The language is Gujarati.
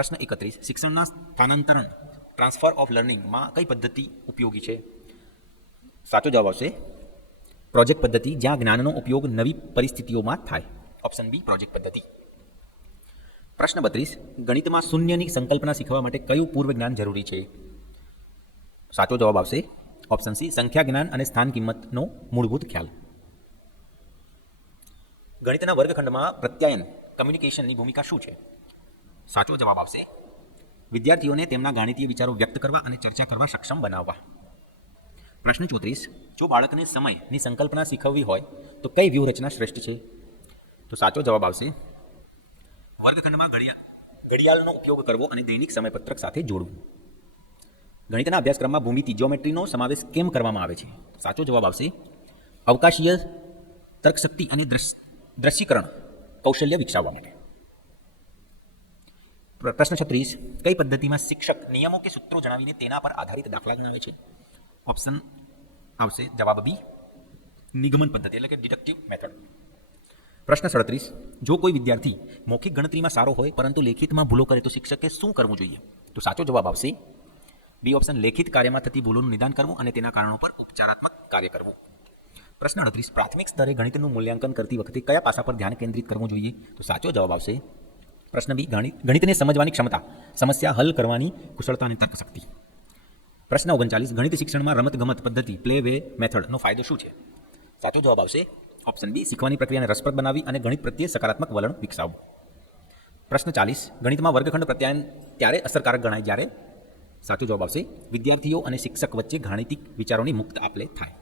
પ્રશ્ન 31 શિક્ષણના સ્થાનાંતરણ ટ્રાન્સફર ઓફ લર્નિંગમાં કઈ પદ્ધતિ ઉપયોગી છે? સાચો જવાબ આવશે પ્રોજેક્ટ પદ્ધતિ, જ્યાં જ્ઞાનનો ઉપયોગ નવી પરિસ્થિતિઓમાં થાય. ઓપ્શન બી પ્રોજેક્ટ પદ્ધતિ. પ્રશ્ન 32 ગણિતમાં શૂન્યની સંકલ્પના શીખવા માટે કયું પૂર્વ જ્ઞાન જરૂરી છે? સાચો જવાબ આવશે ઓપ્શન સી સંખ્યા જ્ઞાન અને સ્થાન કિંમતનો મૂળભૂત ખ્યાલ. ગણિતના વર્ગખંડમાં પ્રત્યાયન કમ્યુનિકેશનની ભૂમિકા શું છે? સાચો જવાબ આવશે વિદ્યાર્થીઓને તેમના ગાણિતીય વિચારો વ્યક્ત કરવા અને ચર્ચા કરવા સક્ષમ બનાવવા. પ્રશ્ન 34 જો બાળકને સમયની સંકલ્પના શીખવવી હોય તો કઈ વ્યૂહરચના શ્રેષ્ઠ છે? તો સાચો જવાબ આવશે વર્ગખંડમાં ઘડિયાળનો ઉપયોગ કરવો અને દૈનિક સમયપત્રક સાથે જોડવું. ગણિતના અભ્યાસક્રમમાં ભૂમિતિ જ્યોમેટ્રીનો સમાવેશ કેમ કરવામાં આવે છે? સાચો જવાબ આવશે અવકાશીય તર્કશક્તિ અને દ્રશ્યીકરણ કૌશલ્ય વિકસાવવા માટે. પ્રશ્ન 36 કઈ પદ્ધતિમાં શિક્ષક નિયમો કે સૂત્રો જણાવીને તેના પર આધારિત દાખલા ગણાવે છે? ઓપ્શન આવશે જવાબ બી નિગમન પદ્ધતિ એટલે કે ડિડક્ટિવ મેથડ. પ્રશ્ન 37 જો કોઈ વિદ્યાર્થી મૌખિક ગણતરીમાં સારો હોય પરંતુ લેખિતમાં ભૂલો કરે તો શિક્ષકે શું કરવું જોઈએ? તો સાચો જવાબ આવશે બી ઓપ્શન લેખિત કાર્યમાં થતી ભૂલોનું નિદાન કરવું અને તેના કારણો પર ઉપચારાત્મક કાર્ય કરવું. પ્રશ્ન 38 પ્રાથમિક સ્તરે ગણિતનું મૂલ્યાંકન કરતી વખતે કયા પાસા પર ધ્યાન કેન્દ્રિત કરવું જોઈએ? તો સાચો જવાબ આવશે પ્રશ્ન બી ગણિતને સમજવાની ક્ષમતા, સમસ્યા હલ કરવાની કુશળતા અને તર્કશક્તિ. પ્રશ્ન 39 ગણિત શિક્ષણમાં રમતગમત પદ્ધતિ પ્લે વે મેથડનો ફાયદો શું છે? સાચો જવાબ આવશે ઓપ્શન બી શીખવાની પ્રક્રિયાને રસપ્રદ બનાવી અને ગણિત પ્રત્યે સકારાત્મક વલણ વિકસાવવું. પ્રશ્ન 40 ગણિતમાં વર્ગખંડ પ્રત્યાયન ત્યારે અસરકારક ગણાય જ્યારે સાચો જવાબ આવશે વિદ્યાર્થીઓ અને શિક્ષક વચ્ચે ગાણિતિક વિચારોની મુક્ત આપ-લે થાય.